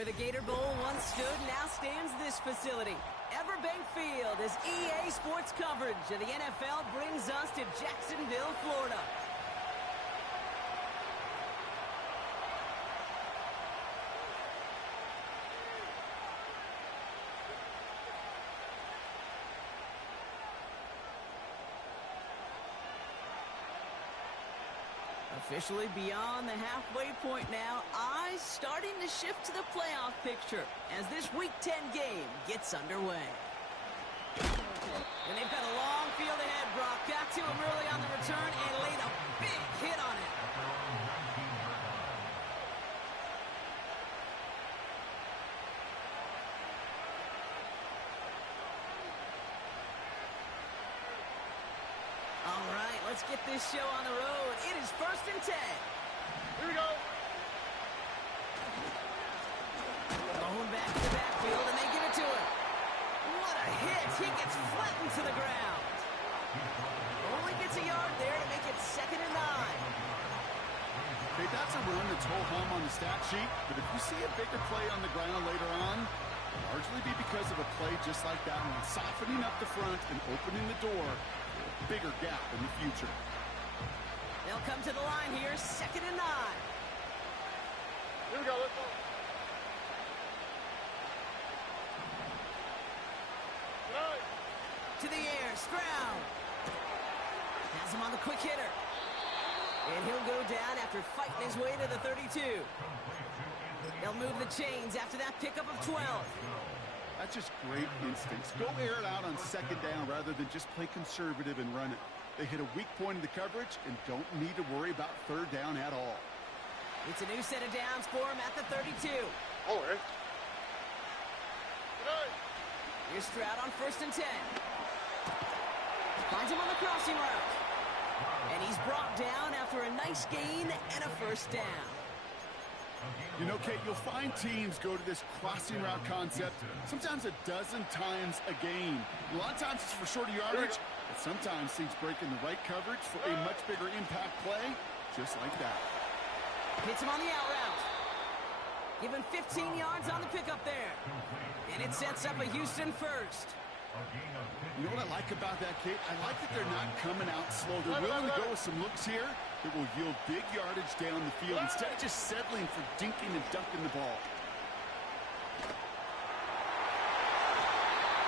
Where the Gator Bowl once stood, now stands this facility. Everbank Field, as EA Sports coverage of the NFL brings us to Jacksonville, Florida. Officially beyond the halfway point now, eyes starting to shift to the playoff picture as this Week 10 game gets underway. And they've got a long field ahead, Brock. Got to him early on the return and laid a big hit on it. All right, let's get this show on the road. It is 1st and 10. Here we go. Going back to the backfield, and they give it to him. What a hit. He gets flattened to the ground. Only gets a yard there to make it 2nd and 9. Hey, that's a run that's ho-hum on the stat sheet, but if you see a bigger play on the ground later on, it'll largely be because of a play just like that one, softening up the front and opening the door for a bigger gap in the future. They'll come to the line here, 2nd and 9. Here we go, let's go. To the air, Stroud. Has him on the quick hitter. And he'll go down after fighting his way to the 32. They'll move the chains after that pickup of 12. That's just great instincts. Go air it out on 2nd down rather than just play conservative and run it. They hit a weak point in the coverage and don't need to worry about 3rd down at all. It's a new set of downs for him at the 32. Oh, right. Here's Stroud on 1st and 10. Finds him on the crossing route. And he's brought down after a nice gain and a 1st down. You know, Kate, you'll find teams go to this crossing route concept sometimes a dozen times a game. A lot of times it's for shorter yardage, but sometimes teams break in the right coverage for a much bigger impact play, just like that. Hits him on the out route. Give him 15 yards on the pickup there. And it sets up a Houston 1st. You know what I like about that, Kate? I like that they're not coming out slow. They're willing to go with some looks here that will yield big yardage down the field instead of just settling for dinking and dunking the ball.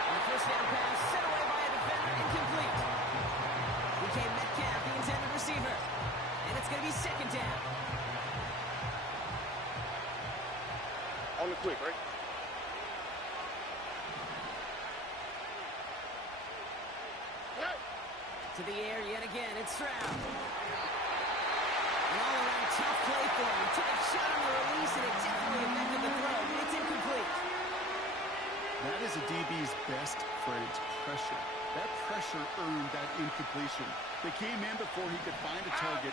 And the 1st down pass set away by a defender, incomplete. DK Metcalf, the intended receiver. And it's going to be 2nd down. On the quick, right? To the air yet again, it's Stroud. An all-around tough play for him. Took a shot on the release, and it definitely affected the throw. It's incomplete. That is a DB's best phrase, pressure. That pressure earned that incompletion. They came in before he could find a target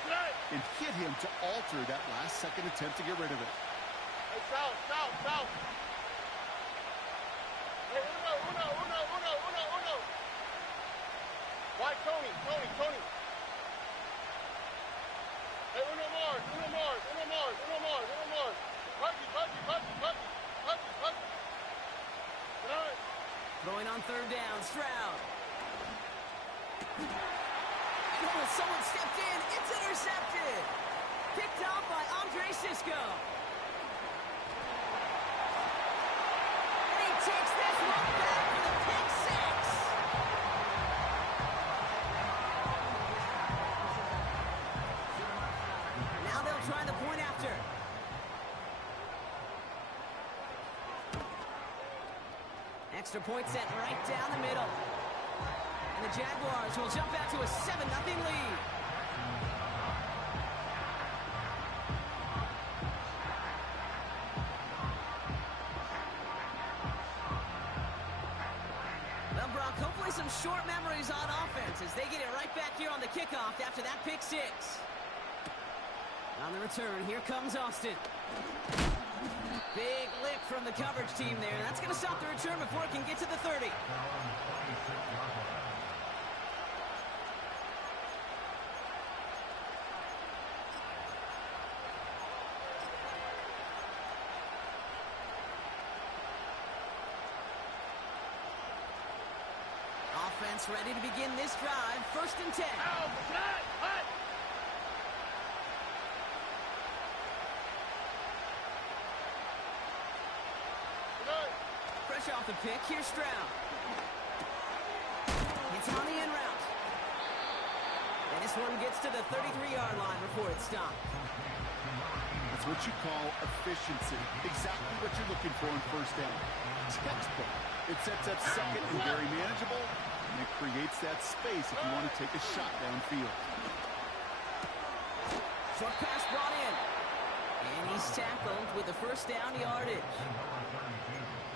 and hit him to alter that last-second attempt to get rid of it. Hey, south. Hey, uno. Why, Tony. Hey, uno more. Huggy. Throwing on 3rd down, Stroud. And someone stepped in. It's intercepted. Picked off by Andre Sisco. And he takes this one back for the pick 6. Now they'll try the point after. Extra point set right down the middle. And the Jaguars will jump out to a 7-0 lead. Well, Brock, hopefully some short memories on offense as they get it right back here on the kickoff after that pick 6. On the return, here comes Austin. Big lick from the coverage team there. That's going to stop the return before it can get to the 30. Offense ready to begin this drive. 1st and 10. Fresh off the pick, here's Stroud. It's on the in route. And this one gets to the 33-yard line before it's stopped. That's what you call efficiency. Exactly what you're looking for in 1st down. Textbook. It sets up 2nd and very manageable, and it creates that space if you want to take a shot downfield. Short pass brought in. And he's tackled with the 1st down yardage.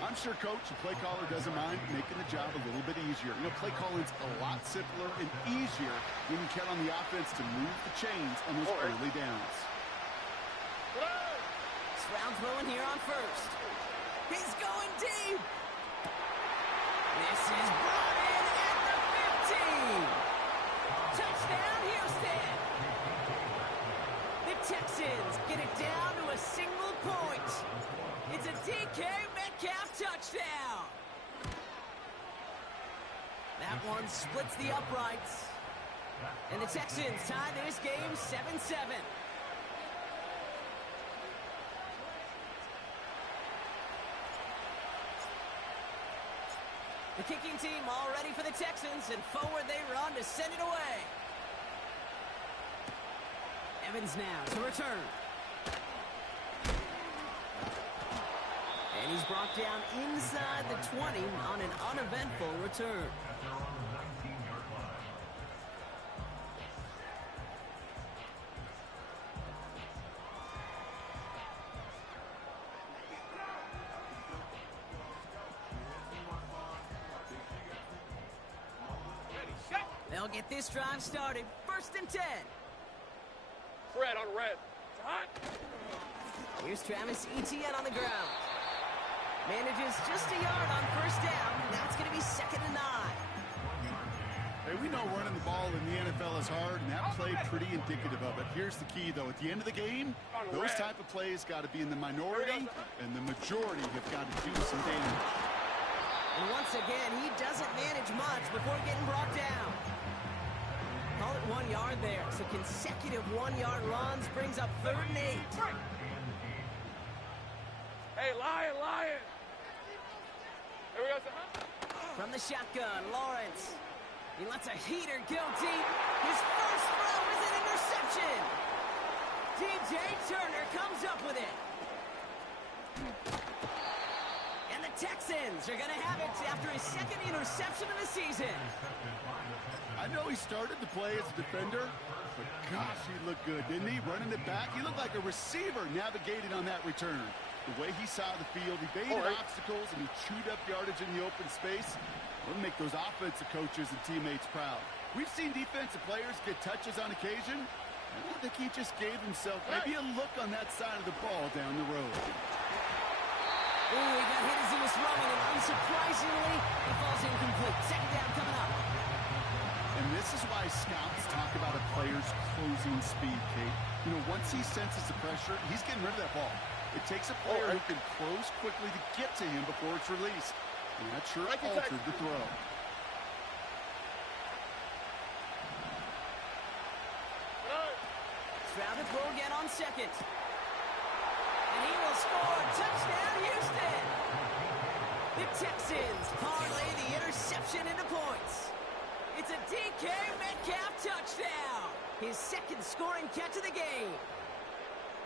I'm sure, Coach, the play caller doesn't mind making the job a little bit easier. You know, play calling's a lot simpler and easier when you count on the offense to move the chains on those early downs. Stroud throwing here on 1st. He's going deep. This is brought in at the 15. Touchdown, Houston. The Texans get it down to a single point. It's a DK Metcalf touchdown. That one splits the uprights. And the Texans tie this game 7-7. The kicking team all ready for the Texans, and forward they run to send it away. Evans now to return. And he's brought down inside the 20 on an uneventful return. They'll get this drive started. 1st and 10. Red on red. Hot. Here's Travis Etienne on the ground. Manages just a yard on 1st down. Now it's going to be 2nd and 9. Hey, we know running the ball in the NFL is hard, and that play pretty indicative of it. Here's the key, though. At the end of the game, those type of plays got to be in the minority, and the majority have got to do some damage. And once again, he doesn't manage much before getting brought down. Call it 1 yard there. So consecutive 1-yard runs brings up 3rd and 8. Hey, Lion. Here we go. From the shotgun, Lawrence. He lets a heater go deep. His first throw is an interception. DJ Turner comes up with it. And the Texans are going to have it after his 2nd interception of the season. I know he started to play as a defender, but gosh, he looked good, didn't he? Running it back, he looked like a receiver navigating on that return. The way he saw the field, he baited obstacles, and he chewed up yardage in the open space. It'll make those offensive coaches and teammates proud. We've seen defensive players get touches on occasion. I think he just gave himself maybe a look on that side of the ball down the road. Ooh, he got hit as he was throwing, and unsurprisingly, he falls incomplete. 2nd down coming up. And this is why scouts talk about a player's closing speed, Kate. You know, once he senses the pressure, he's getting rid of that ball. It takes a player who can close quickly to get to him before it's released. And that sure altered the throw. Stroud to throw again on 2nd. And he will score. Touchdown, Houston. The Texans parlay the interception into points. It's a DK Metcalf touchdown. His 2nd scoring catch of the game.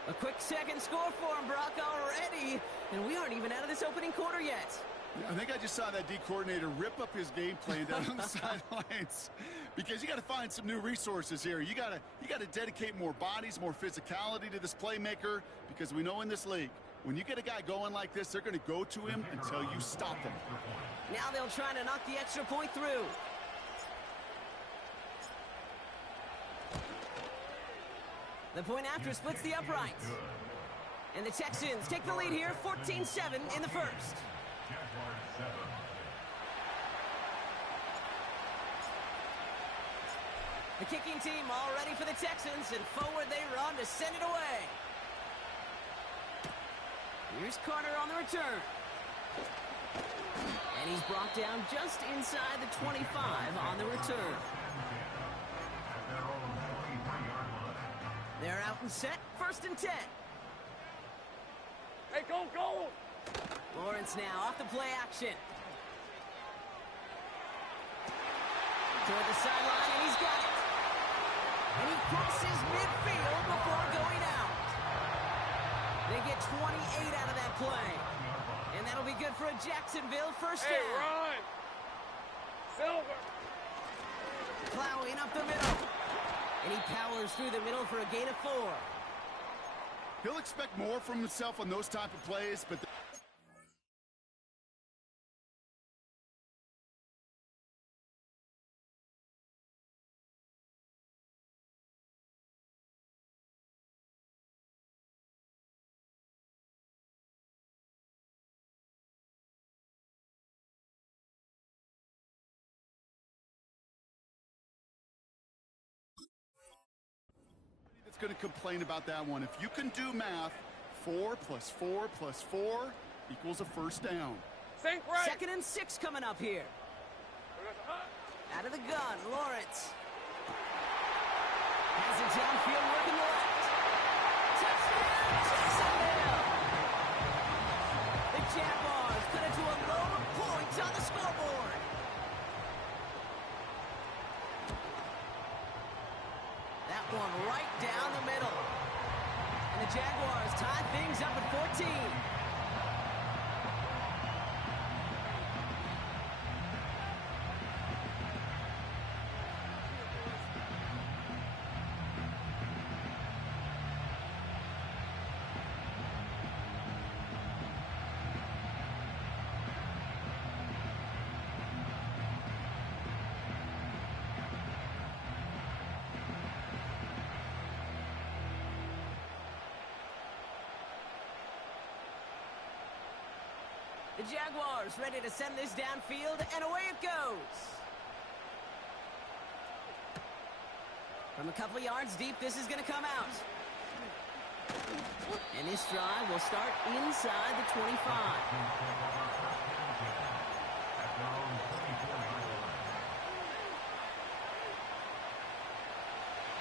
A quick 2nd score for him, Brock, already. And we aren't even out of this opening quarter yet. I think I just saw that D coordinator rip up his game plan down on the sidelines, because you got to find some new resources here. You got to dedicate more bodies, more physicality to this playmaker, because we know in this league, when you get a guy going like this, they're going to go to him until you stop him. Now they'll try to knock the extra point through. The point after splits the uprights. And the Texans take the lead here, 14-7 in the 1st. The kicking team all ready for the Texans, and forward they run to send it away. Here's Carter on the return. And he's brought down just inside the 25 on the return. They're out and set. 1st and 10. Hey, go, go! Lawrence now off the play action. Toward the sideline, and he's got it. And he crosses midfield before going out. They get 28 out of that play. And that'll be good for a Jacksonville 1st Hey, down. run! Silver! Plowing up the middle. And he powers through the middle for a gain of 4. He'll expect more from himself on those type of plays, but that's going to complain about that one. If you can do math, 4 plus 4 plus 4 equals a 1st down. Sink right! 2nd and 6 coming up here. Out of the gun, Lawrence. Has it downfield, working the left. Touchdown, Jacksonville! The Jaguars cut it to a load of points on the scoreboard. That one right down the middle. And the Jaguars tie things up at 14. The Jaguars ready to send this downfield, and away it goes. From a couple yards deep, this is going to come out. And this drive will start inside the 25.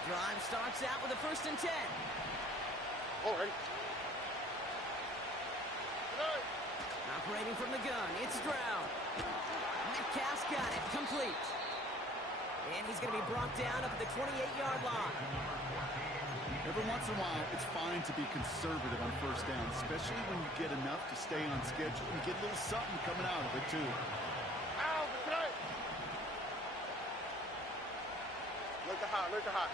Drive starts out with a 1st and 10. All right. Operating from the gun, it's Stroud. Metcalf's got it, complete. And he's going to be brought down up at the 28-yard line. Every once in a while, it's fine to be conservative on 1st down, especially when you get enough to stay on schedule and get a little something coming out of it, too. Ow, tonight! Look at hot, look at hot.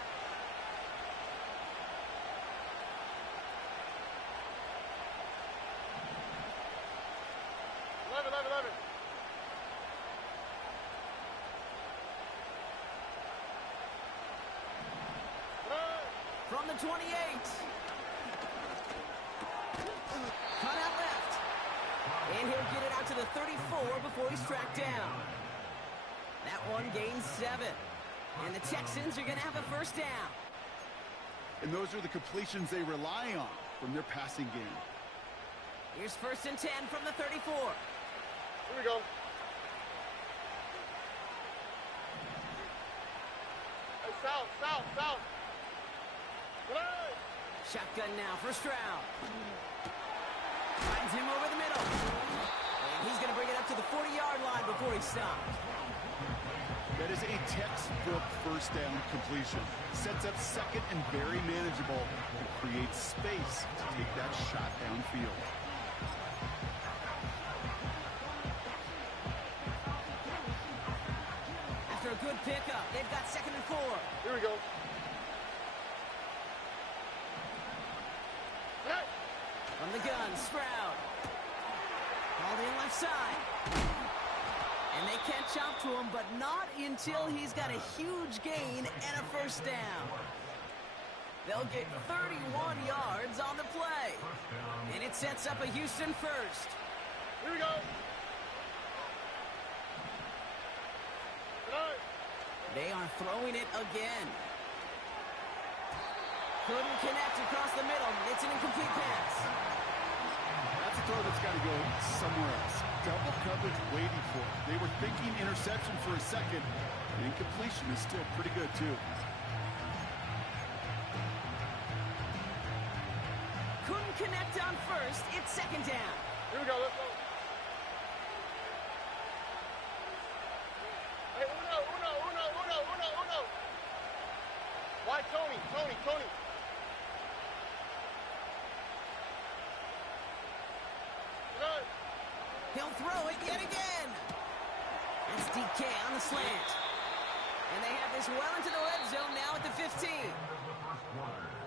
From the 28. Cut out left. And he'll get it out to the 34 before he's tracked down. That one gains 7. And the Texans are going to have a 1st down. And those are the completions they rely on from their passing game. Here's 1st and 10 from the 34. Here we go. Hey, south, south, south. Shotgun now for Stroud. Finds him over the middle. And he's going to bring it up to the 40-yard line before he stops. That is a textbook 1st down completion. Sets up 2nd and very manageable and creates space to take that shot downfield. After a good pickup, they've got 2nd and 4. Here we go. From the gun, Stroud. Called in left side. And they can't chop to him, but not until he's got a huge gain and a 1st down. They'll get 31 yards on the play. And it sets up a Houston 1st. Here we go. They are throwing it again. Couldn't connect across the middle. It's an incomplete pass. That's a throw that's got to go somewhere else. double coverage waiting for it. They were thinking interception for a second. The incompletion is still pretty good, too. Couldn't connect on first. It's second down. Here we go. Let's go. Hey, uno. Why, Tony? Run. He'll throw it yet again. That's DK on the slant. And they have this well into the red zone now at the 15.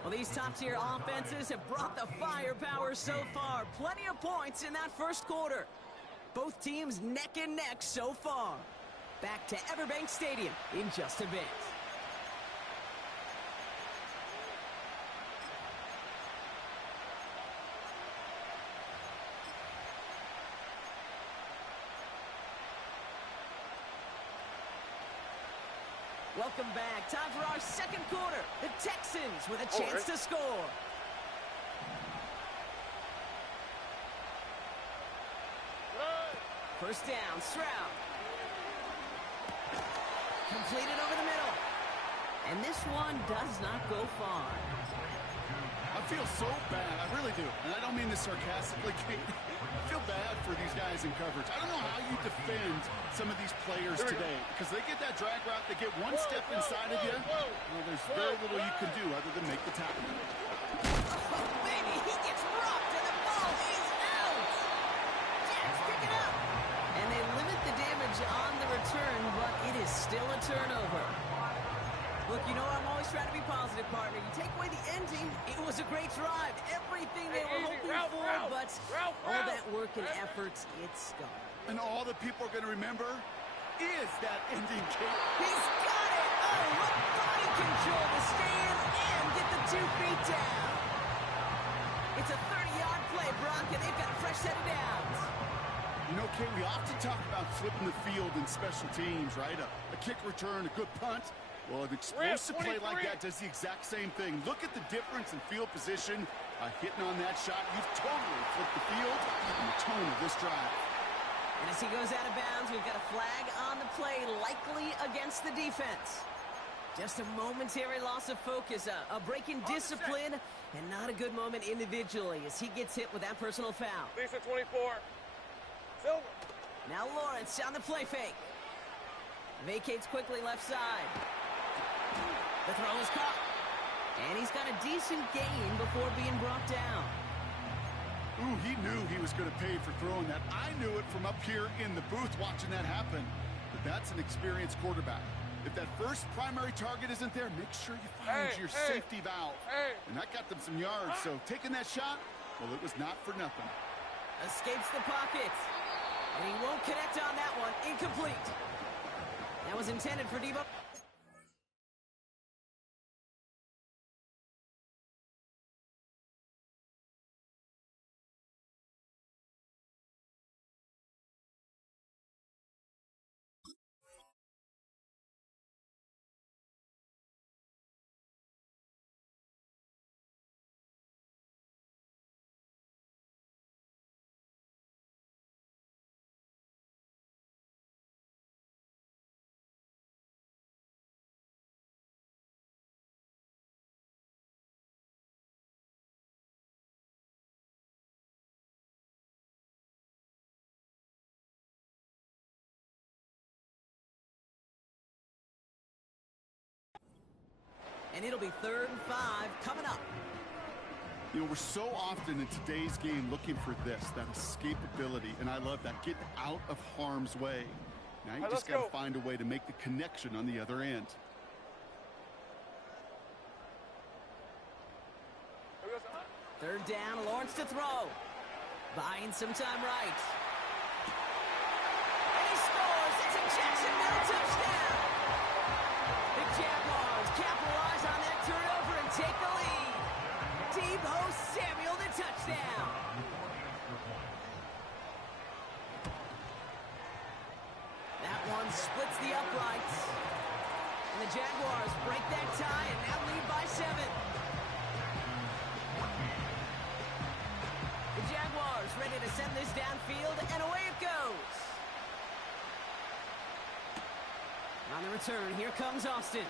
Well, these top-tier offenses have brought the firepower so far. Plenty of points in that first quarter. Both teams neck and neck so far. Back to Everbank Stadium in just a bit. Welcome back. Time for our second quarter. The Texans with a chance to score. First down, Stroud. Completed over the middle. And this one does not go far. I feel so bad. I really do. And I don't mean this sarcastically, Kate. I feel bad for these guys in coverage. I don't know how you defend some of these players today because they get that drag route, they get one step inside of you. Well, there's very little you can do other than make the tackle. Oh, baby, he gets rocked and the ball is out. Jags pick it up. And they limit the damage on the return, but it is still a turnover. Look, you know I'm always trying to be positive, partner. You take away the ending, it was a great drive. Everything they were hoping for, but all that work and effort, it's gone. And all that people are going to remember is that ending kick. He's got it! Oh, what body control to stay in and get the 2 feet down. It's a 30-yard play, Brock, and they've got a fresh set of downs. You know, Kate, we often talk about flipping the field in special teams, right? A kick return, a good punt. Well, an explosive play like that does the exact same thing. Look at the difference in field position. Hitting on that shot, you've totally flipped the field and the tone of this drive. And as he goes out of bounds, we've got a flag on the play, likely against the defense. Just a momentary loss of focus, a break in discipline, and not a good moment individually as he gets hit with that personal foul. Lisa 24. Silver. Now Lawrence on the play fake. Vacates quickly left side. The throw is caught. And he's got a decent gain before being brought down. Ooh, he knew he was going to pay for throwing that. I knew it from up here in the booth watching that happen. But that's an experienced quarterback. If that first primary target isn't there, make sure you find your safety valve. And that got them some yards, so taking that shot, well, it was not for nothing. Escapes the pocket. And he won't connect on that one. Incomplete. That was intended for Debo. And it'll be 3rd and 5 coming up. You know, we're so often in today's game looking for this, that escapability, and I love that. Get out of harm's way. Now you just got to find a way to make the connection on the other end. Third down, Lawrence to throw. Buying some time right. And he scores. It's a Jacksonville touchdown. The Jaguars capitalize on that turnover and take the lead. Debo Samuel the touchdown. That one splits the uprights. And the Jaguars break that tie and now lead by 7. The Jaguars ready to send this downfield, and away it goes. On the return, here comes Austin.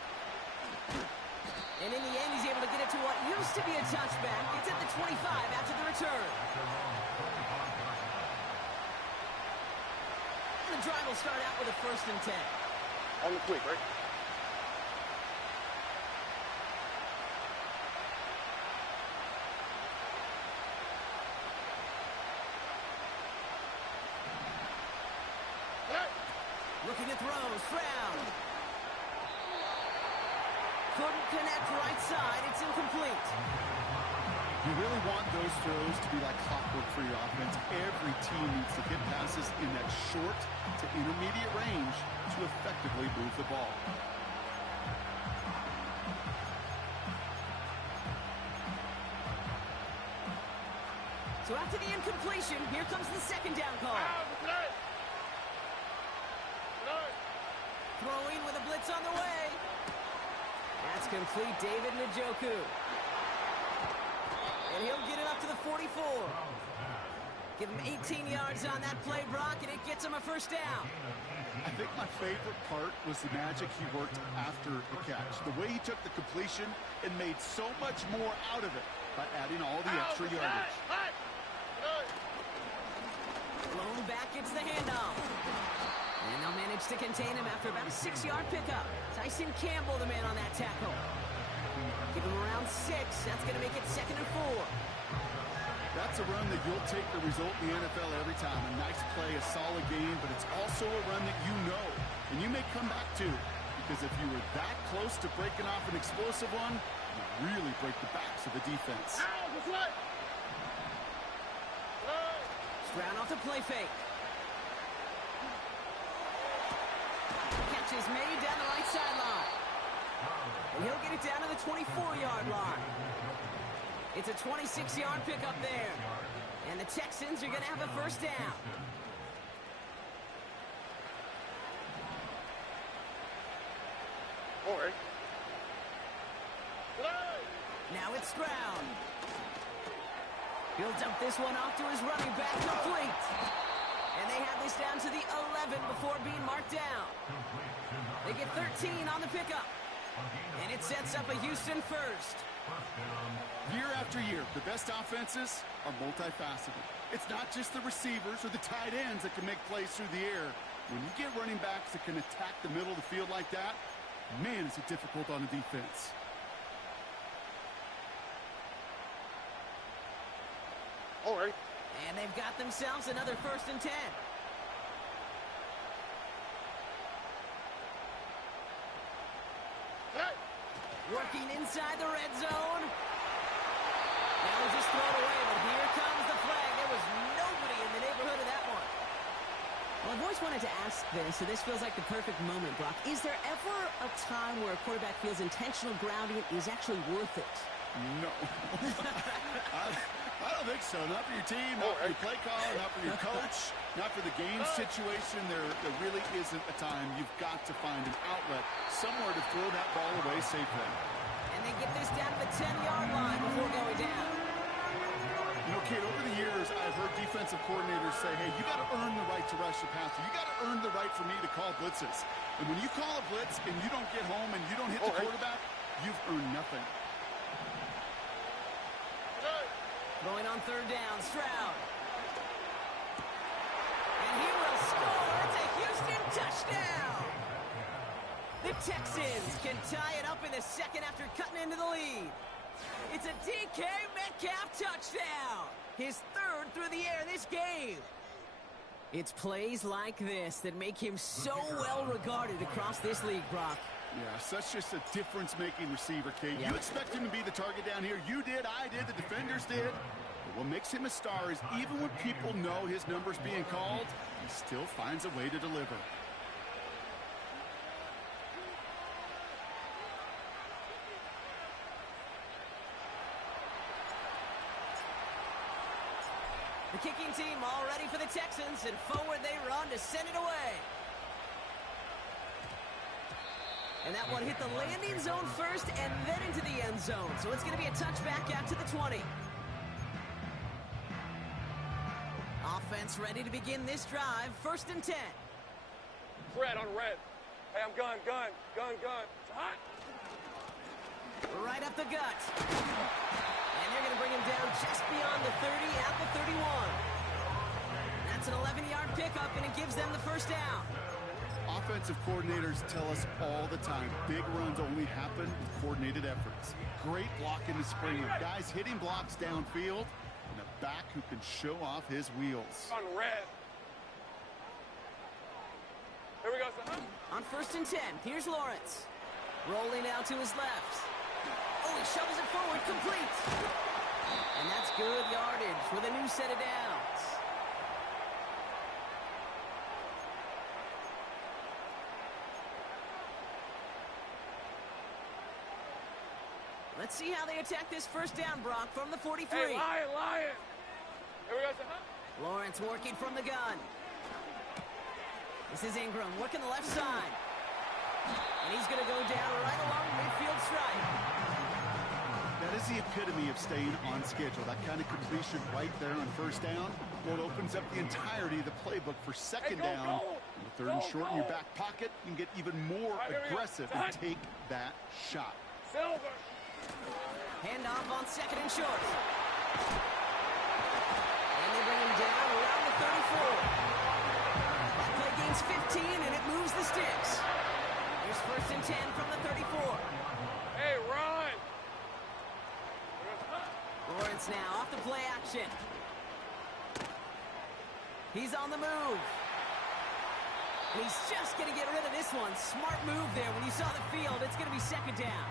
And in the end, he's able to get it to what used to be a touchback. It's at the 25 after the return. And the drive will start out with a 1st and 10. On the quick, right? Looking at throws, Stroud. Couldn't connect right side. It's incomplete. You really want those throws to be like clockwork for your offense. Every team needs to get passes in that short to intermediate range to effectively move the ball. So after the incompletion, here comes the 2nd down call. Throwing with a blitz on the way. That's complete, David Njoku. And he'll get it up to the 44. Give him 18 yards on that play, Brock, and it gets him a 1st down. I think my favorite part was the magic he worked after the catch. The way he took the completion and made so much more out of it by adding all the extra yardage. Blown back, it's the handoff. And they'll manage to contain him after about a 6-yard pickup. Tyson Campbell, the man on that tackle. Give him around 6. That's going to make it 2nd and 4. That's a run that you'll take the result in the NFL every time. A nice play, a solid game, but it's also a run that you know. And you may come back to, because if you were that close to breaking off an explosive one, you really break the backs of the defense. Stroud off the play fake. Catch is made down the right sideline. And he'll get it down to the 24-yard line. It's a 26-yard pickup there. And the Texans are going to have a 1st down. All right. Now it's Stroud. He'll dump this one off to his running back, complete. And they have this down to the 11 before being marked down. They get 13 on the pickup. And it sets up a Houston 1st. Year after year, the best offenses are multifaceted. It's not just the receivers or the tight ends that can make plays through the air. When you get running backs that can attack the middle of the field like that, man, is it difficult on the defense. All right. And they've got themselves another 1st and 10. Working inside the red zone. That was just thrown away, but here comes the flag. There was nobody in the neighborhood of that one. Well, I've always wanted to ask this, so this feels like the perfect moment, Brock. Is there ever a time where a quarterback feels intentional grounding is actually worth it? No. I don't think so. Not for your team, not for your play caller, not for your coach, not for the game situation. There really isn't a time. You've got to find an outlet, somewhere to throw that ball away safely. And they get this down to the 10-yard line before going down. You know, Kate, over the years, I've heard defensive coordinators say, hey, you got to earn the right to rush the passer. You got to earn the right for me to call blitzes. And when you call a blitz and you don't get home and you don't hit the quarterback, you've earned nothing. Going on 3rd down, Stroud. And he will score. It's a Houston touchdown. The Texans can tie it up in the 2nd after cutting into the lead. It's a DK Metcalf touchdown. His 3rd through the air this game. It's plays like this that make him so well regarded across this league, Brock. Yeah, such just a difference-making receiver, Kate. Yeah. You expect him to be the target down here. You did, I did, the defenders did. But what makes him a star is even when people know his number's being called, he still finds a way to deliver. The kicking team all ready for the Texans, and forward they run to send it away. And that one hit the landing zone first and then into the end zone. So it's going to be a touchback out to the 20. Offense ready to begin this drive. 1st and 10. Red on red. Hey, I'm gun. It's hot. Right up the gut. And they're going to bring him down just beyond the 30 at the 31. That's an 11-yard pickup, and it gives them the first down. Offensive coordinators tell us all the time, big runs only happen with coordinated efforts. Great blocking to Springer. Guys hitting blocks downfield, and a back who can show off his wheels. On red. Here we go, son. On 1st and 10, here's Lawrence. Rolling out to his left. Oh, he shovels it forward, complete. And that's good yardage with a new set of downs. Let's see how they attack this first down, Brock, from the 43. Hey, Lion. Here we go, son. Lawrence working from the gun. This is Ingram working the left side. And he's going to go down right along midfield stripe. That is the epitome of staying on schedule. That kind of completion right there on first down. Well, it opens up the entirety of the playbook for second down. With third and short in your back pocket, you can get even more aggressive and take that shot. Silver. Handoff on 2nd and short. And they bring him down around the 34. That play gains 15, and it moves the sticks. Here's 1st and 10 from the 34. Hey, run. Lawrence now off the play action. He's on the move. And he's just going to get rid of this one. Smart move there. When you saw the field, it's going to be second down.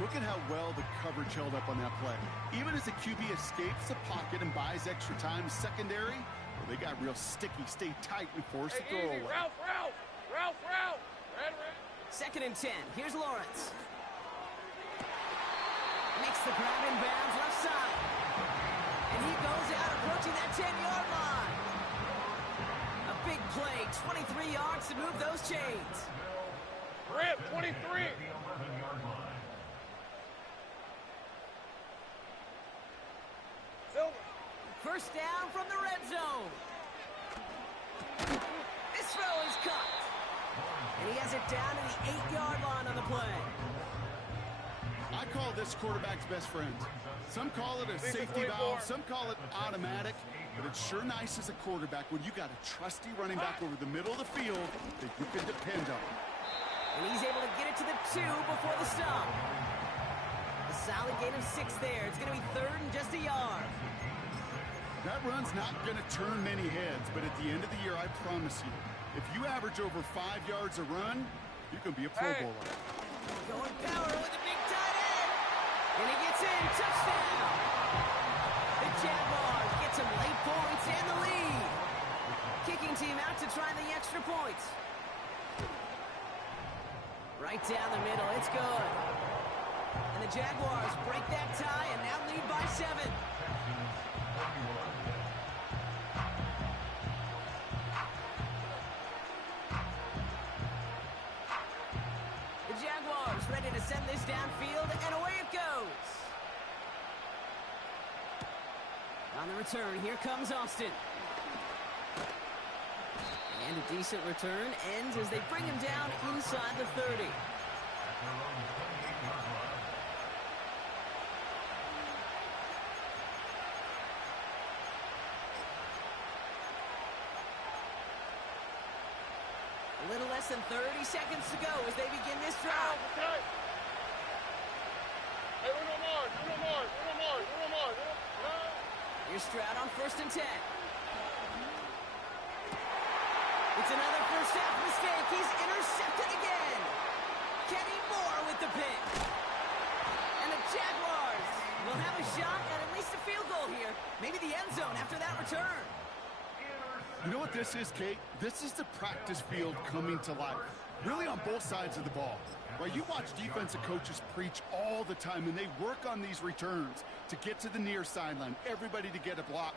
Look at how well the coverage held up on that play. Even as the QB escapes the pocket and buys extra time secondary, well, they got real sticky. Stay tight and force the throw away. Ralph. Red. 2nd and 10. Here's Lawrence. Makes the grab in bounds left side. And he goes out approaching that 10-yard line. A big play, 23 yards to move those chains. Rip, 23. Silver. First down from the red zone. This throw is cut. And he has it down to the 8-yard line on the play. I call this quarterback's best friend. Some call it a safety valve, some call it automatic, but it's sure nice as a quarterback when you got a trusty running back over the middle of the field that you can depend on. And he's able to get it to the 2 before the stop. A solid gain of 6 there. It's going to be 3rd and just a yard. That run's not going to turn many heads, but at the end of the year, I promise you, if you average over 5 yards a run, you can be a Pro Bowler. Going power with a big tight end. And he gets in. Touchdown. The Jaguars get some late points and the lead. Kicking team out to try the extra points. Right down the middle. It's good. And the Jaguars break that tie and now lead by 7. Jaguars ready to send this downfield, and away it goes. On the return, here comes Austin. And a decent return ends as they bring him down inside the 30. A little less than 30 seconds to go as they begin this drive. Okay. Hey, no more. Here's Stroud on 1st and 10. It's another first half mistake. He's intercepted again. Kenny Moore with the pick. And the Jaguars will have a shot at least a field goal here. Maybe the end zone after that return. You know what this is, Kate? This is the practice field coming to life. Really on both sides of the ball. Right? You watch defensive coaches preach all the time, and they work on these returns to get to the near sideline, everybody to get a block.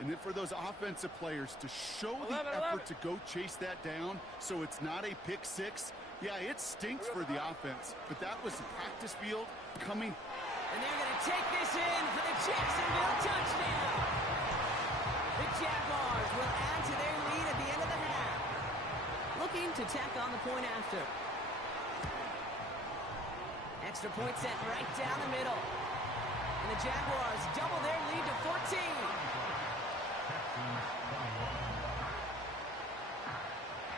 And then for those offensive players to show the effort to go chase that down so it's not a pick six. Yeah, it stinks for the offense, but that was the practice field coming. And they're going to take this in for the Jacksonville touchdown. The Jaguars will add to their lead at the end of the half. Looking screen to tack on the point after. Extra point set right down the middle. And the Jaguars double their lead to 14.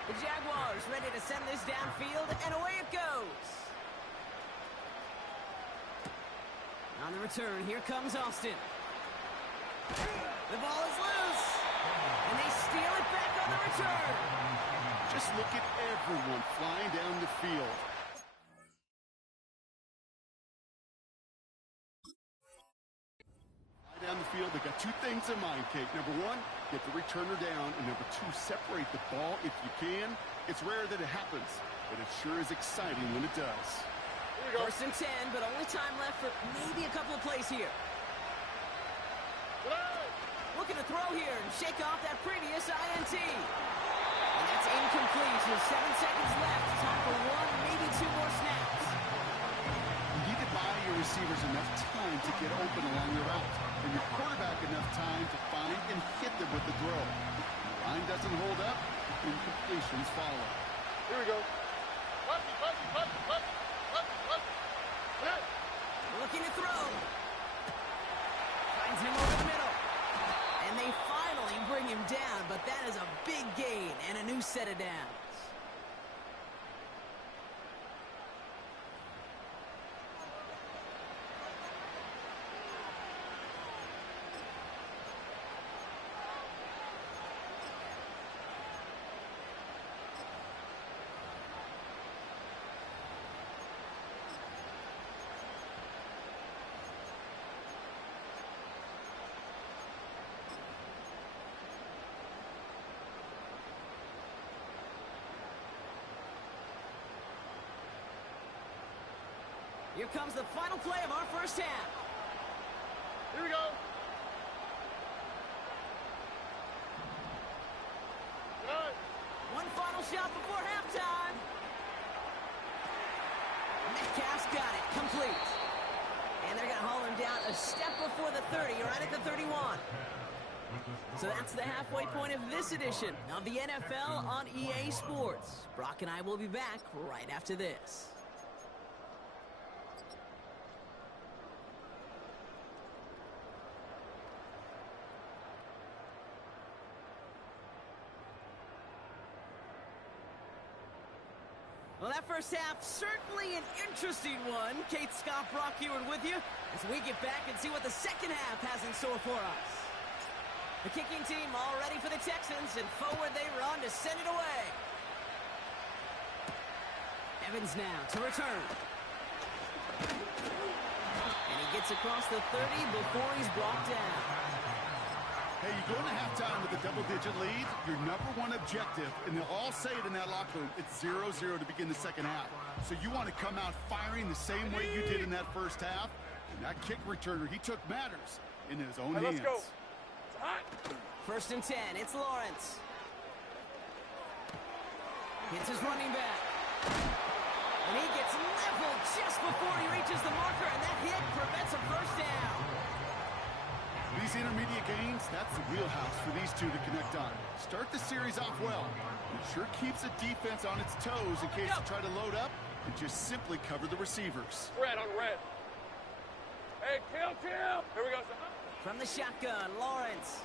The Jaguars ready to send this downfield, and away it goes. On the return, here comes Austin. The ball is loose, and they steal it back on the return. Just look at everyone flying down the field. Down the field, they got two things in mind, Kate. Number one, get the returner down, and number two, separate the ball if you can. It's rare that it happens, but it sure is exciting when it does. First and 10, but only time left for maybe a couple of plays here. Looking to throw here and shake off that previous INT. And that's incomplete with 7 seconds left. Time for one, maybe two more snaps. You need to buy your receivers enough time to get open along the route, and your quarterback enough time to find and hit them with the throw. When the line doesn't hold up, incompletions follow. Here we go. Looking to throw. Finds him over the middle. And they finally bring him down, but that is a big gain and a new set of downs. Here comes the final play of our first half. Here we go. Good. One final shot before halftime. Metcalf's got it, complete. And they're going to haul him down a step before the 30, right at the 31. So that's the halfway point of this edition of the NFL on EA Sports. Brock and I will be back right after this. Well, that first half, certainly an interesting one. Kate, Scott, Brock Ewart with you as we get back and see what the second half has in store for us. The kicking team all ready for the Texans, and forward they run to send it away. Evans now to return. And he gets across the 30 before he's brought down. Hey, you go into halftime with a double-digit lead, your number one objective, and they'll all say it in that locker room, it's 0-0 to begin the second half. So you want to come out firing the same way you did in that first half, and that kick returner he took matters in his own hands. Let's go. It's hot. First and 10, it's Lawrence. Hits his running back. And he gets leveled just before he reaches the marker, and that hit prevents a first down. These intermediate gains, that's the wheelhouse for these two to connect on. Start the series off well. It sure keeps the defense on its toes in case you try to load up and just simply cover the receivers. Red on red. Hey, kill. Here we go. From the shotgun, Lawrence.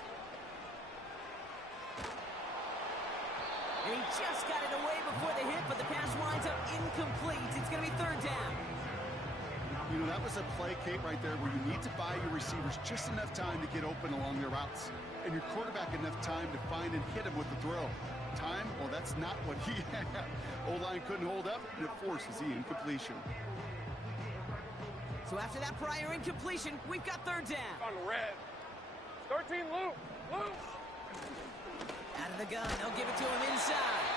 And he just got it away before the hit, but the pass winds up incomplete. It's going to be third down. You know, that was a play, Kate, right there where you need to buy your receivers just enough time to get open along their routes. And your quarterback enough time to find and hit him with the throw. Time? Well, that's not what he had. O-line couldn't hold up, and it forces the incompletion. So after that prior incompletion, we've got third down. On red. 13 loop. Out of the gun, they'll give it to him inside.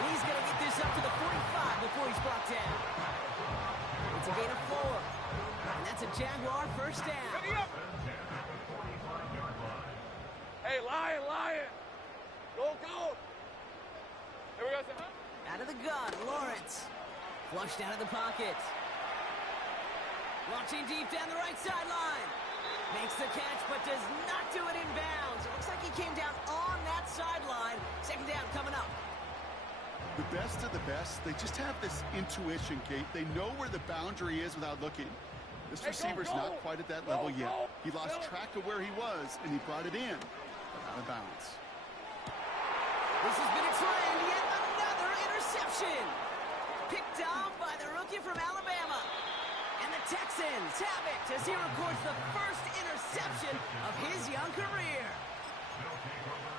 And he's going to get this up to the 45 before he's brought down. It's a gain of 4. And that's a Jaguar first down. Hey, Lion. Go. Here we go. Out of the gun, Lawrence. Flushed out of the pocket. Launching deep down the right sideline. Makes the catch, but does not do it in bounds. It looks like he came down on that sideline. Second down coming up. The best of the best, they just have this intuition, Kate. They know where the boundary is without looking. This receiver's not quite at that level yet. He lost track of where he was, and he brought it in, but out of bounds. This has been a trend, yet another interception. Picked off by the rookie from Alabama. And the Texans have it as he records the first interception of his young career.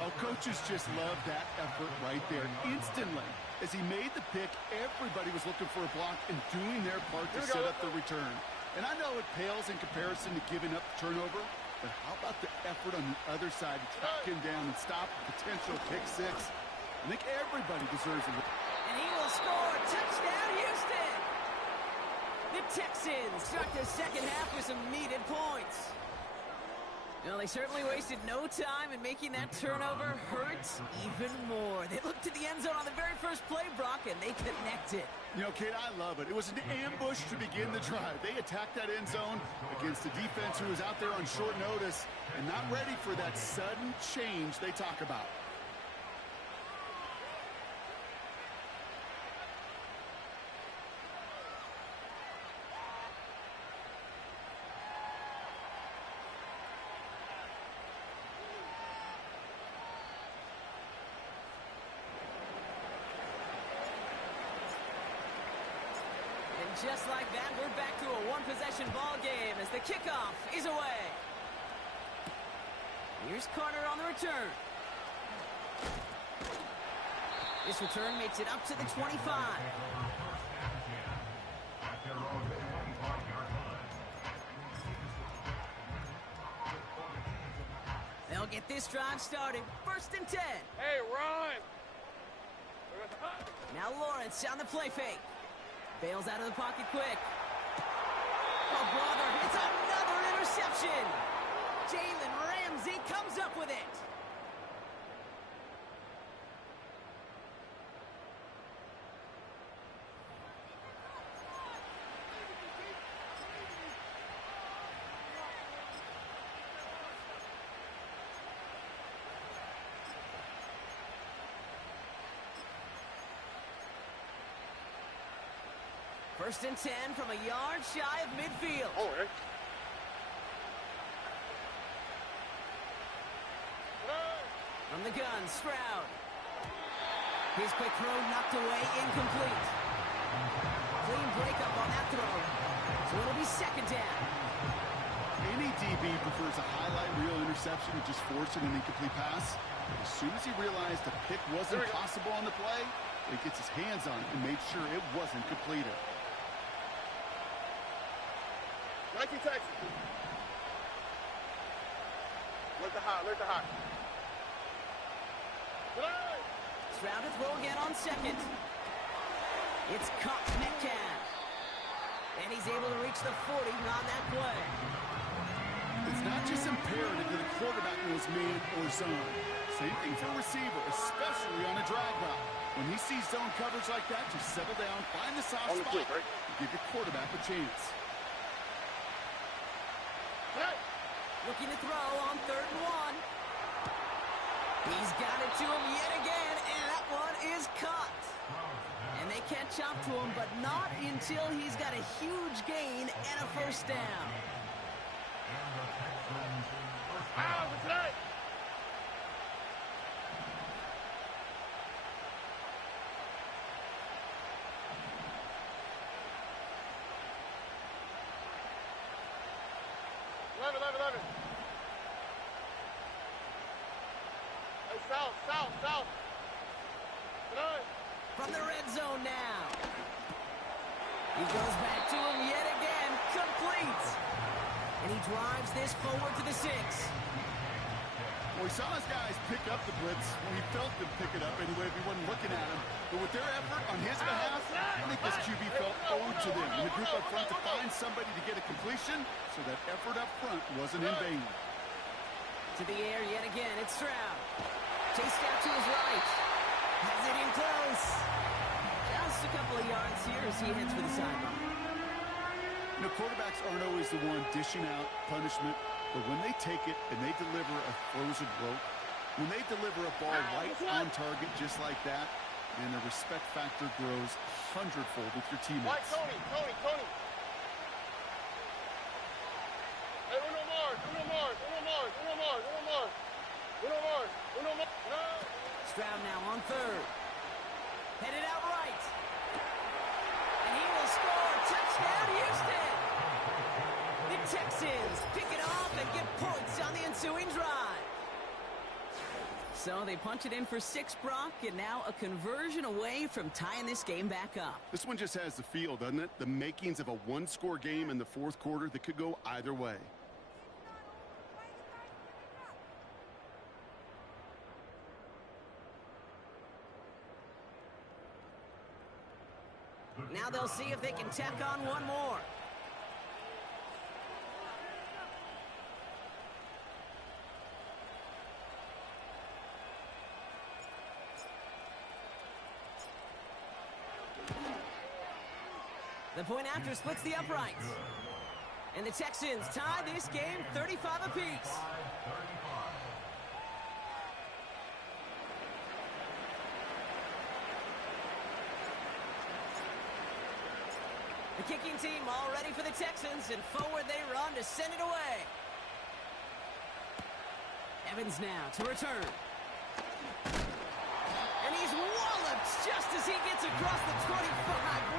Oh, coaches just love that effort right there. Instantly, as he made the pick, everybody was looking for a block and doing their part to set up the return. And I know it pales in comparison to giving up the turnover, but how about the effort on the other side to track him down and stop a potential pick six? I think everybody deserves it. And he will score. Touchdown, Houston! The Texans start the second half with some needed points. Well, they certainly wasted no time in making that turnover hurt even more. They looked to the end zone on the very first play, Brock, and they connected. You know, Kate, I love it. It was an ambush to begin the drive. They attacked that end zone against a defense who was out there on short notice and not ready for that sudden change they talk about. Just like that, we're back to a one-possession ball game as the kickoff is away. Here's Carter on the return. This return makes it up to the 25. They'll get this drive started. 1st and 10. Hey, run! Now Lawrence on the play fake. Bails out of the pocket quick. Oh, brother, it's another interception. Jalen Ramsey comes up with it. First and 10 from a yard shy of midfield. Oh, hey. From the gun, Stroud. His quick throw knocked away, incomplete. Clean breakup on that throw. So it'll be 2nd down. Any DB prefers a highlight reel interception to just forcing an incomplete pass. As soon as he realized a pick wasn't possible on the play, he gets his hands on it and made sure it wasn't completed. Nike Texans. Look the hot, look the hot. Stroud to throw again on 2nd. It's caught Metcalf. And he's able to reach the 40 on that play. It's not just imperative that a quarterback knows man or zone. Same thing for a receiver, especially on a drag route. When he sees zone coverage like that, just settle down, find the soft spot, and give your quarterback a chance. Looking to throw on 3rd and 1. He's got it to him yet again, and that one is caught. And they catch up to him, but not until he's got a huge gain and a 1st down. South. From the red zone now. He goes back to him yet again. Complete. And he drives this forward to the 6. Well, we saw his guys pick up the blitz when he felt them pick it up anyway if he wasn't looking at him. But with their effort on his behalf, I think this QB felt owed to them. And the group up front to find somebody to get a completion, so that effort up front wasn't in vain. To the air yet again. It's Stroud. Chased out to his right. Has it in close. Just a couple of yards here as he heads for the sideline. You know, quarterbacks aren't always the one dishing out punishment, but when they take it and they deliver a frozen rope, when they deliver a ball right on target just like that, and the respect factor grows hundredfold with your teammates. Right, Tony. Hey, uno Mars. No. Stroud now on third. Headed out right. And he will score. Touchdown, Houston. The Texans pick it off and get points on the ensuing drive. So they punch it in for 6, Brock, and now a conversion away from tying this game back up. This one just has the feel, doesn't it? The makings of a one-score game in the fourth quarter that could go either way. Now they'll see if they can tack on one more. The point after splits the uprights. And the Texans tie this game 35 apiece. The kicking team all ready for the Texans, and forward they run to send it away. Evans now to return. And he's walloped just as he gets across the 25.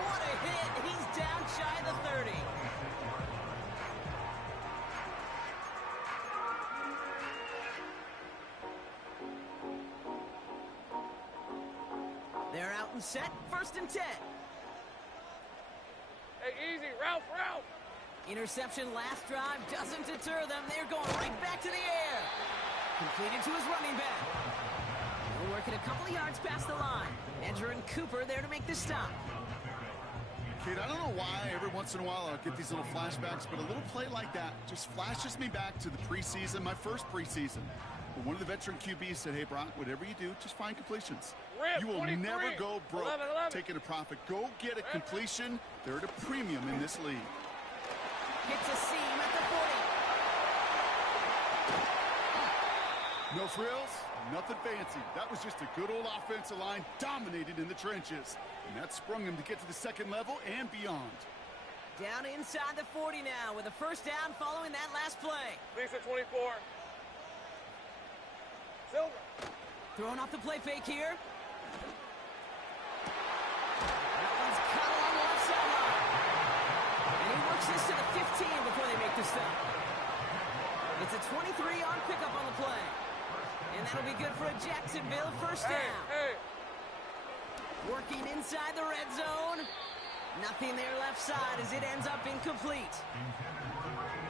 What a hit. He's down shy of the 30. They're out and set. 1st and 10. Hey, easy. Ralph. Interception last drive doesn't deter them. They're going right back to the air. Completed to his running back. He'll work it a couple of yards past the line. Edger and Cooper there to make the stop. Kid, I don't know why every once in a while I'll get these little flashbacks, but a little play like that just flashes me back to the preseason, my first preseason. But one of the veteran QBs said, hey, Brock, whatever you do, just find completions. You will 23. never go broke 11. taking a profit. Go get a completion. They're at a premium in this league. Hits a seam at the 40. No frills, nothing fancy. That was just a good old offensive line dominated in the trenches. And that sprung him to get to the second level and beyond. Down inside the 40 now with a 1st down following that last play. Lisa 24. Silver. Throwing off the play fake here. That one's cut along the left sideline. And he works this to the 15 before they make the stop. It's a 23-yard pickup on the play. And that'll be good for a Jacksonville 1st down. Hey. Working inside the red zone. Nothing there left side as it ends up incomplete.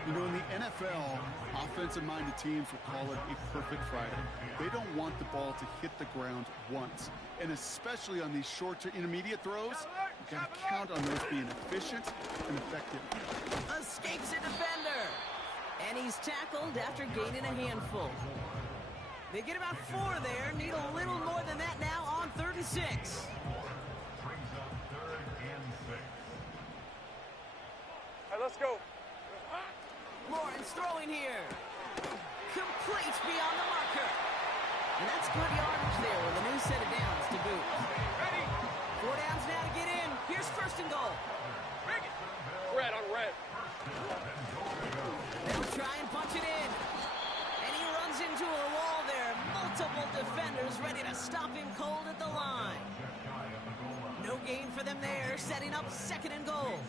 You know, in the NFL, offensive-minded teams will call it a perfect Friday. They don't want the ball to hit the ground once. And especially on these short to intermediate throws, you've got to count on those being efficient and effective. Escapes a defender. And he's tackled after gaining a handful. They get about 4 there. Need a little more than that now on 3rd and 6. Hey, let's go. Lawrence throwing here. Complete beyond the marker. And that's good yardage there with a new set of downs to boot. Ready. 4 downs now to get in. Here's 1st and goal. Bring it. Red on red. They'll try and punch it in. And he runs into a wall there. Multiple defenders ready to stop him cold at the line. No gain for them there, setting up 2nd and goal.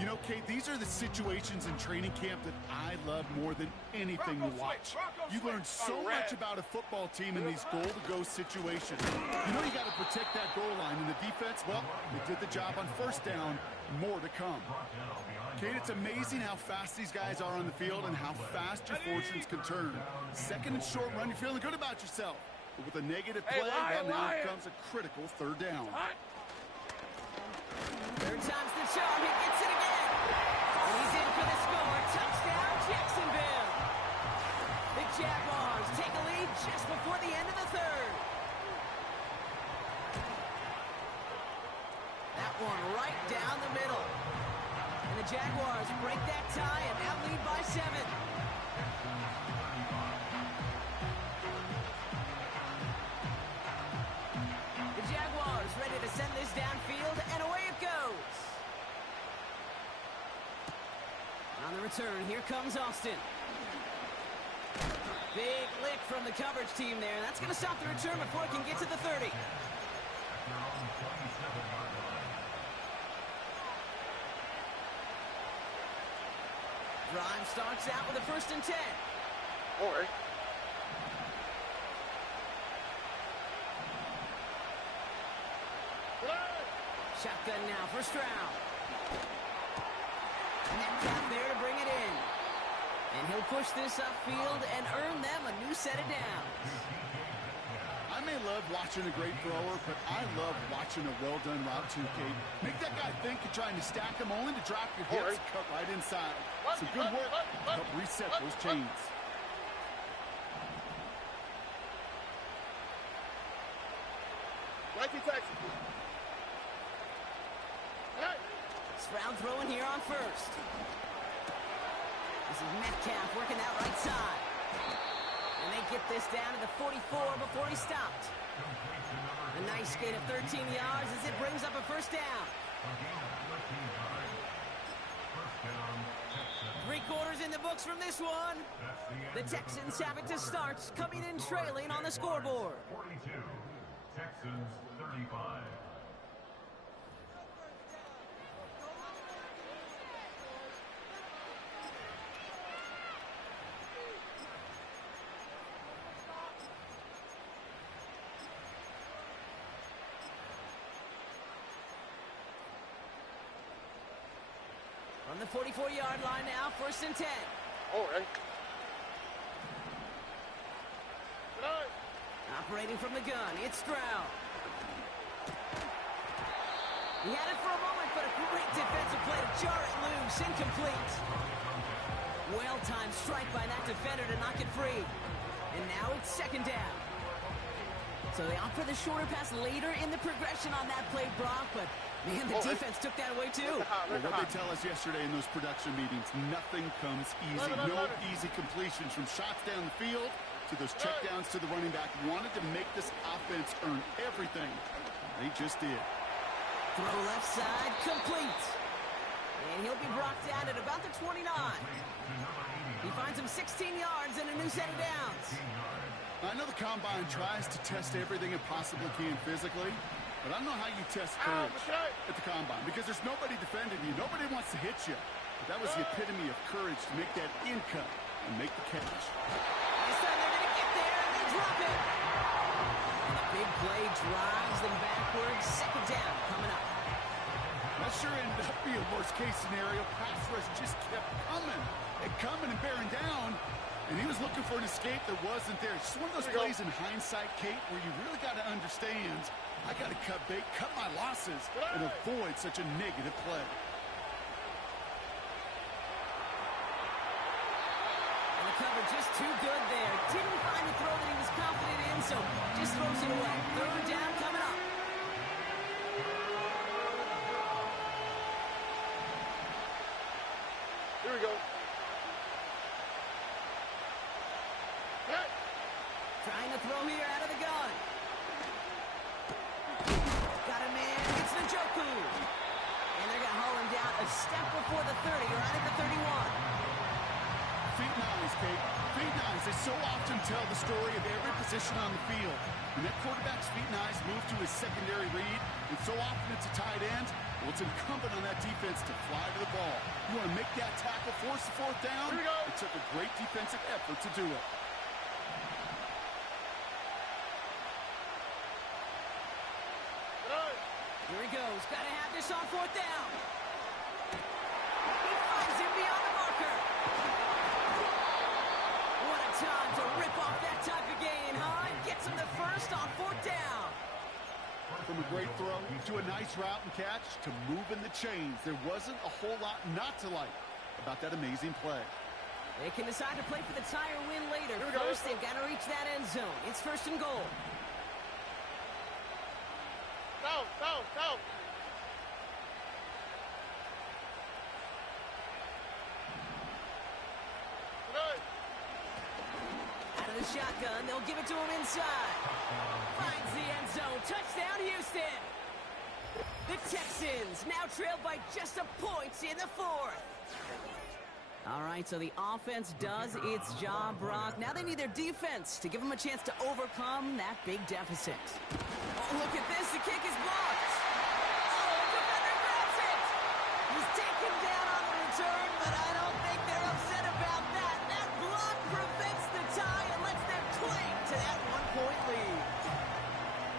You know, Kate, these are the situations in training camp that I love more than anything to watch. You learn so much about a football team in these goal-to-go situations. You know you got to protect that goal line, and the defense, well, they did the job on 1st down. More to come. Kate, it's amazing how fast these guys are on the field and how fast your fortunes can turn. 2nd and short run, you're feeling good about yourself. But with a negative play, well, now comes a critical 3rd down. 3rd time's the charm. He gets it again. And he's in for the score. Touchdown, Jacksonville. The Jaguars take a lead just before the end of the 3rd. That one right down the middle. And the Jaguars break that tie and now lead by 7. The send this downfield, and away it goes. On the return, here comes Austin. Big lick from the coverage team there. That's going to stop the return before it can get to the 30. Drive starts out with a 1st and 10. All right. Shotgun now for Stroud. Metcalf there to bring it in. And he'll push this upfield and earn them a new set of downs. I may love watching a great thrower, but I love watching a well-done route too, Kate. Make that guy think you're trying to stack him, only to drop your hips, cut right inside. Some good work to help reset those chains. Texans. Stroud throwing here on 1st. This is Metcalf working that right side. And they get this down to the 44 before he stopped. A nice gain of 13 yards as it brings up a 1st down. 3 quarters in the books from this one. The Texans have it to start, coming in trailing on the scoreboard. 42, Texans 35. On the 44-yard line now, 1st and 10. All right. Operating from the gun, it's Stroud. He had it for a moment, but a great defensive play to jar it loose, incomplete. Well-timed strike by that defender to knock it free. And now it's 2nd down. So they opt for the shorter pass later in the progression on that play, Brock, but man, the defense took that away too. Well, what they tell us yesterday in those production meetings, nothing comes easy. No easy completions from shots down the field to those checkdowns to the running back. Wanted to make this offense earn everything. They just did. Throw left side, complete. And he'll be brought down at about the 29. He finds him 16 yards and a new set of downs. I know the Combine tries to test everything it possibly can physically, but I don't know how you test courage at the Combine because there's nobody defending you. Nobody wants to hit you. But that was the epitome of courage to make that in cut and make the catch. This time they're going to get there and they drop it. And the big play drives them backwards. 2nd down coming up. That sure ended up being a worst-case scenario. Pass rush just kept coming and coming and bearing down. And he was looking for an escape that wasn't there. It's just one of those plays in hindsight, Kate, where you really got to understand, I got to cut bait, cut my losses, and avoid such a negative play. And the cover just too good there. Didn't find the throw that he was confident in, so just throws it away. 3rd down coming up. Here we go. Trying to throw here out of the gun. Got a man. It's Njoku. And they're going to haul him down a step before the 30, right at the 31. Feet and eyes, Kate. Feet and eyes. They so often tell the story of every position on the field. When that quarterback's feet and eyes move to his secondary read, and so often it's a tight end, well, it's incumbent on that defense to fly to the ball. You want to make that tackle, force the 4th down? It took a great defensive effort to do it. Here he goes. Got to have this on 4th down. He finds him beyond the marker. What a time to rip off that type of gain, huh? Gets him the 1st on 4th down. From a great throw to a nice route and catch to moving the chains. There wasn't a whole lot not to like about that amazing play. They can decide to play for the tie or win later. First, they've got to reach that end zone. It's 1st and goal. Go. Out of the shotgun, they'll give it to him inside. Finds the end zone. Touchdown, Houston. The Texans now trail by just a point in the fourth. All right, so the offense does its job, Brock. Now they need their defense to give them a chance to overcome that big deficit. Oh, look at this. The kick is blocked. Oh, the defender grabs it. He's taken down on the return, but I don't think they're upset about that. That block prevents the tie and lets them cling to that one-point lead.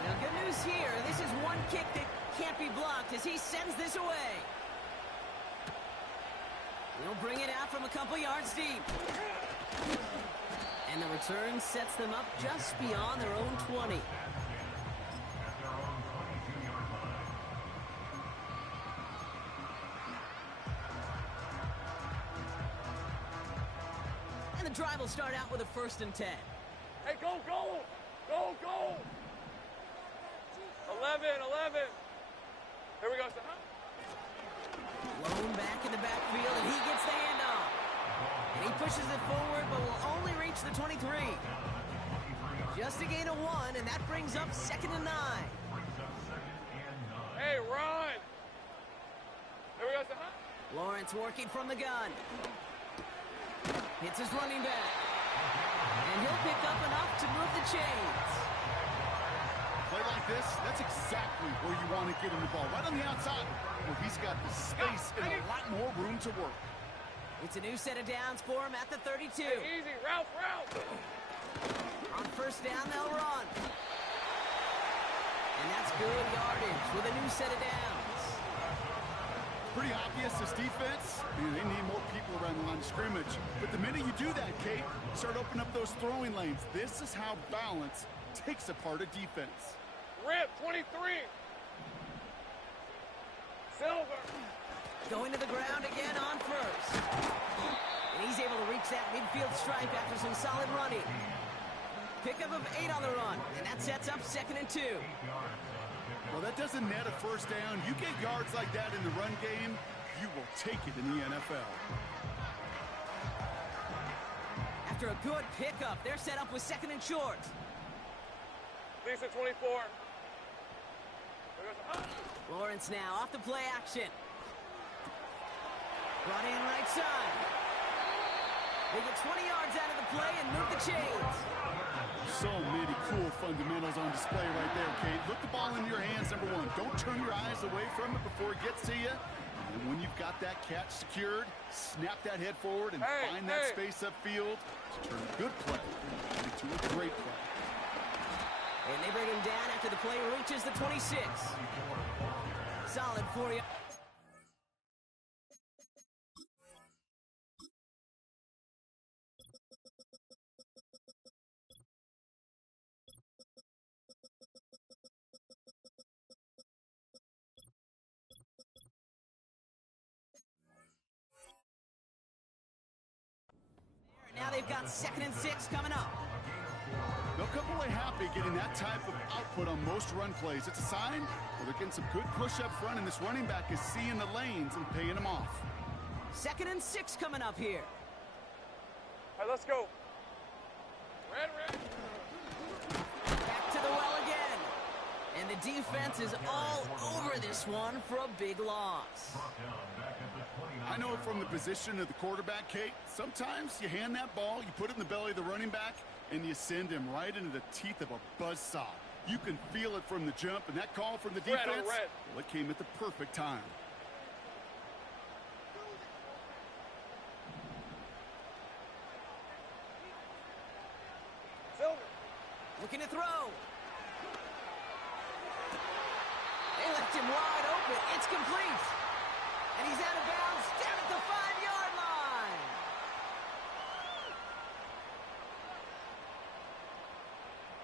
Now, good news here. This is one kick that can't be blocked as he sends this away. He'll bring it out from a couple yards deep. And the return sets them up just beyond their own 20. And the drive will start out with a 1st and 10. Hey, go, go! Go, go! 11. Here we go, son. Lone back in the backfield, and he gets the handoff. And he pushes it forward, but will only reach the 23. Just a gain of 1, and that brings up 2nd and 9. Hey, run! Here we go, son. Lawrence working from the gun. Hits his running back. And he'll pick up enough to move the chains. Play like this, that's exactly where you want to get him the ball. Right on the outside, where he's got the space and a lot more room to work. It's a new set of downs for him at the 32. Hey, easy, Ralph. On 1st down, they'll run. And that's good yardage with a new set of downs. Pretty obvious, this defense, they need more people around the line of scrimmage. But the minute you do that, Kate, start opening up those throwing lanes. This is how balance takes apart a defense. Rip, 23. Silver. Going to the ground again on 1st. And he's able to reach that midfield stripe after some solid running. Pickup of 8 on the run, and that sets up 2nd and 2. Well, that doesn't net a 1st down. You get yards like that in the run game, you will take it in the NFL. After a good pickup, they're set up with 2nd and short. Lisa, 24. Lawrence now off the play action. Brought in right side. They get 20 yards out of the play and move the chains. So many cool fundamentals on display right there, Kate. Look the ball in your hands, number 1. Don't turn your eyes away from it before it gets to you. And when you've got that catch secured, snap that head forward and find that space upfield to turn a good play into a great play. And they bring him down after the play reaches the 26. Solid for you. Now they've got 2nd and 6 coming up. They'll come away happy getting that type of output on most run plays. It's a sign where they're getting some good push up front, and this running back is seeing the lanes and paying them off. 2nd and 6 coming up here. All right, let's go. Red. Back to the well again. And the defense is all over this one for a big loss. I know from the position of the quarterback, Kate, sometimes you hand that ball, you put it in the belly of the running back, and you send him right into the teeth of a buzzsaw. You can feel it from the jump, and that call from the defense, well, it came at the perfect time. Silver. Looking to throw. They left him wide open. It's complete. And he's out of bounds down at the 5-yard line.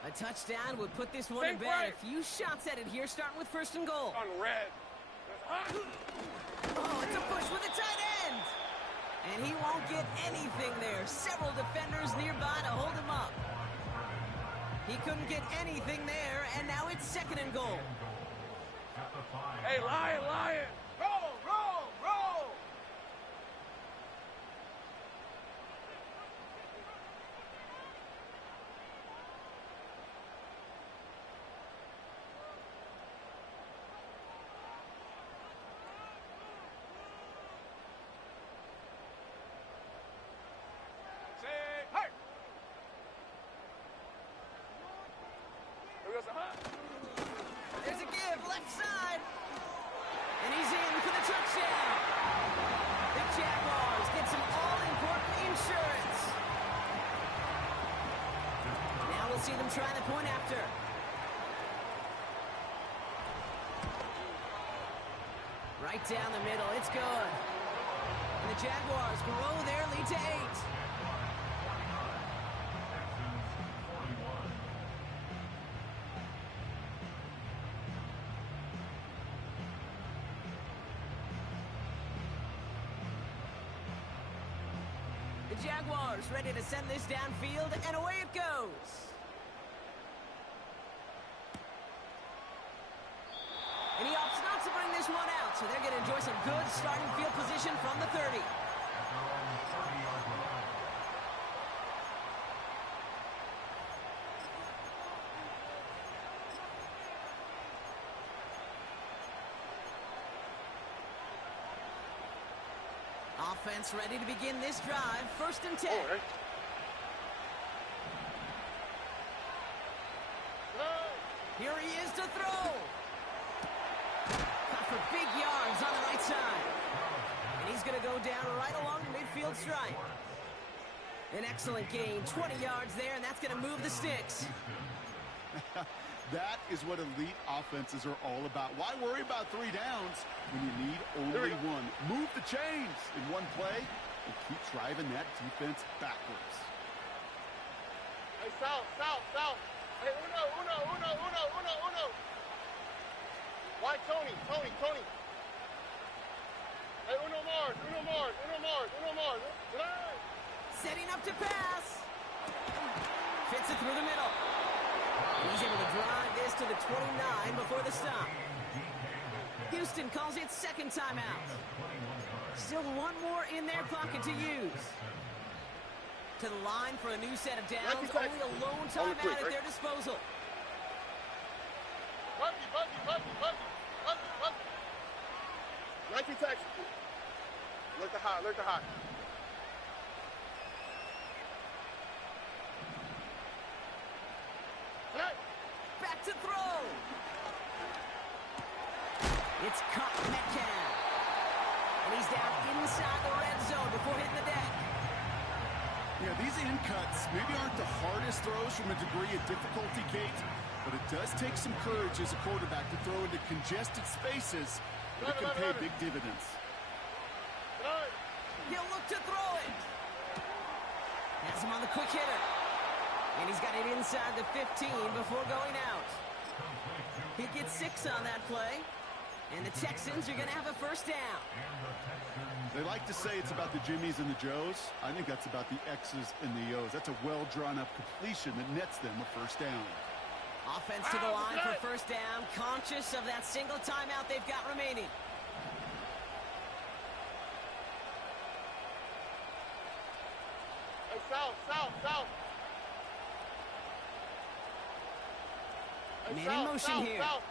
A touchdown would put this one to bed. A few shots at it here, starting with 1st and goal. On red. Oh, it's a push with a tight end. And he won't get anything there. Several defenders nearby to hold him up. He couldn't get anything there, and now it's 2nd and goal. Hey, Lion. Roll. There's a give, left side. And he's in for the touchdown. The Jaguars get some all-important insurance. Now we'll see them try the point after. Right down the middle, it's good. And the Jaguars grow their lead to 8. The Jaguars ready to send this downfield, and away it goes. And he opts not to bring this one out, so they're going to enjoy some good starting field position from the 30. Offense ready to begin this drive. 1st and 10. Here he is to throw. Got for big yards on the right side. And he's going to go down right along the midfield stripe. An excellent gain. 20 yards there, and that's going to move the sticks. That is what elite offenses are all about. Why worry about 3 downs when you need only 1? Move the chains in one play and keep driving that defense backwards. Hey, south. Hey, uno. Why, Tony? Hey, uno Mars. Setting up to pass. Fits it through the middle. He's able to drive this to the 29 before the stop. Houston calls it 2nd timeout. Still 1 more in their pocket to use. To the line for a new set of downs. Only a lone timeout at their disposal. Buggy. 19 Texans. Look to high. Back to throw. It's caught Metcalf. And he's down inside the red zone before hitting the deck. Yeah, these in cuts maybe aren't the hardest throws from a degree of difficulty, Kate, but it does take some courage as a quarterback to throw into congested spaces, but it can pay big dividends. He'll look to throw it. Has him on the quick hitter. And he's got it inside the 15 before going out. He gets 6 on that play. And the Texans are going to have a 1st down. They like to say it's about the Jimmies and the Joes. I think that's about the X's and the O's. That's a well-drawn-up completion that nets them a 1st down. Offense to the line for 1st down, conscious of that single timeout they've got remaining. Hey, south. Hey, Man in motion here. South.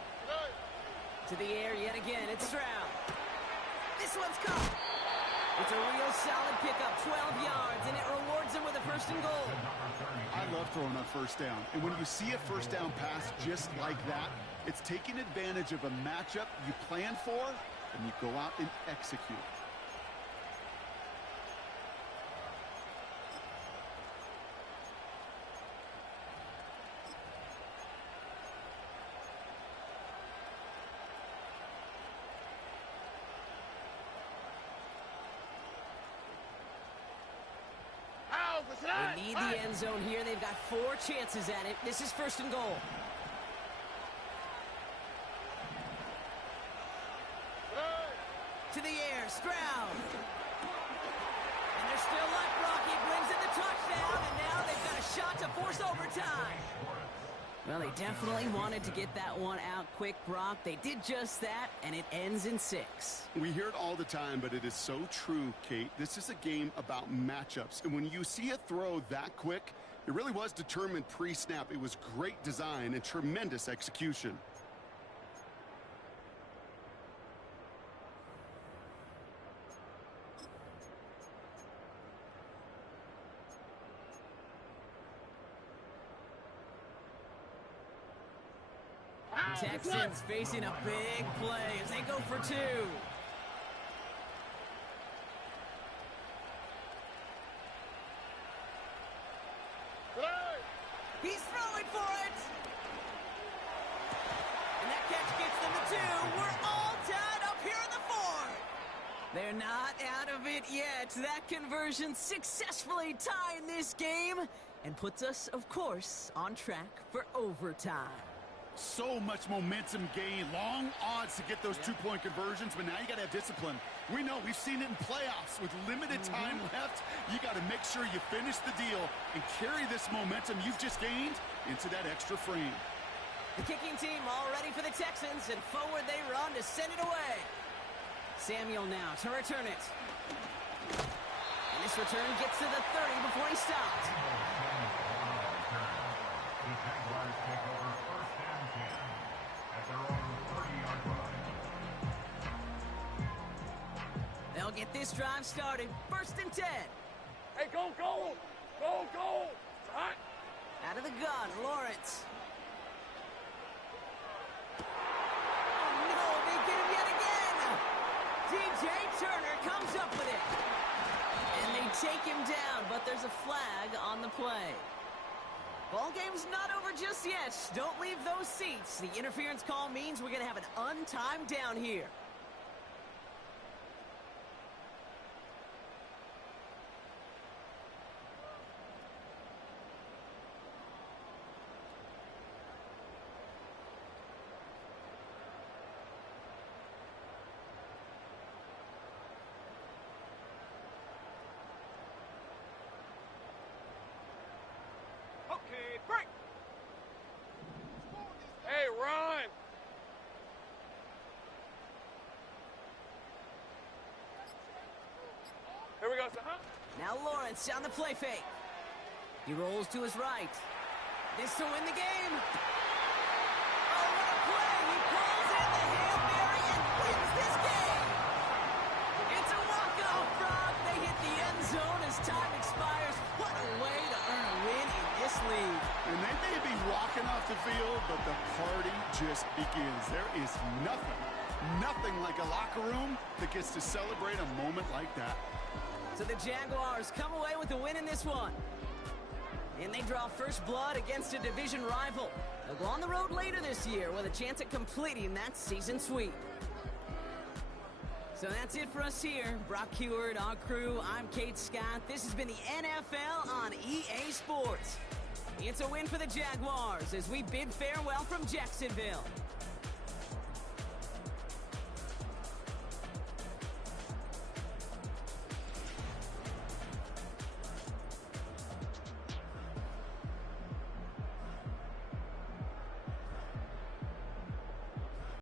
To the air yet again, it's Stroud. This one's caught. It's a real solid pickup, 12 yards, and it rewards him with a 1st and goal. I love throwing on 1st down. And when you see a 1st down pass just like that, it's taking advantage of a matchup you plan for, and you go out and execute. They need the end zone here. They've got 4 chances at it. This is 1st and goal. To the air, Stroud. And they're still up. Rocky brings in the touchdown, and now they've got a shot to force overtime. Well, they definitely wanted to get that one out quick, Brock. They did just that, and it ends in 6. We hear it all the time, but it is so true, Kate. This is a game about matchups. And when you see a throw that quick, it really was determined pre-snap. It was great design and tremendous execution. Texans facing a big play as they go for two. He's throwing for it. And that catch gets them the two. We're all tied up here in the fourth. They're not out of it yet. That conversion successfully tying this game and puts us, of course, on track for overtime. So much momentum gain, long odds to get those two-point conversions, but now you got to have discipline. We know, we've seen it in playoffs with limited time left. You got to make sure you finish the deal and carry this momentum you've just gained into that extra frame. The kicking team all ready for the Texans, and forward they run to send it away. Samuel now to return it. And this return gets to the 30 before he stopped. The Jaguars take over first and 10 at their own 30-yard line. They'll get this drive started. First and 10. Hey, go, go! Go, go! Hot! Out of the gun, Lawrence. Oh, no, they get him yet again. DJ Turner comes up with it. And they take him down, but there's a flag on the play. Ball game's not over just yet. Don't leave those seats. The interference call means we're going to have an untimed down here. Okay, break! Hey, run! Here we go, son. Now Lawrence on the play fake. He rolls to his right. This to win the game. Oh, what a play! He pulls in the Hail Mary and wins this game. It's a walk-off, Frog. They hit the end zone as time expires. What a way to earn a win in this league. And they may be walking off the field, but the party just begins. There is nothing like a locker room that gets to celebrate a moment like that. So the Jaguars come away with a win in this one. And they draw first blood against a division rival. They'll go on the road later this year with a chance at completing that season sweep. So that's it for us here. Brock Heward, our crew, I'm Kate Scott. This has been the NFL on EA Sports. It's a win for the Jaguars as we bid farewell from Jacksonville.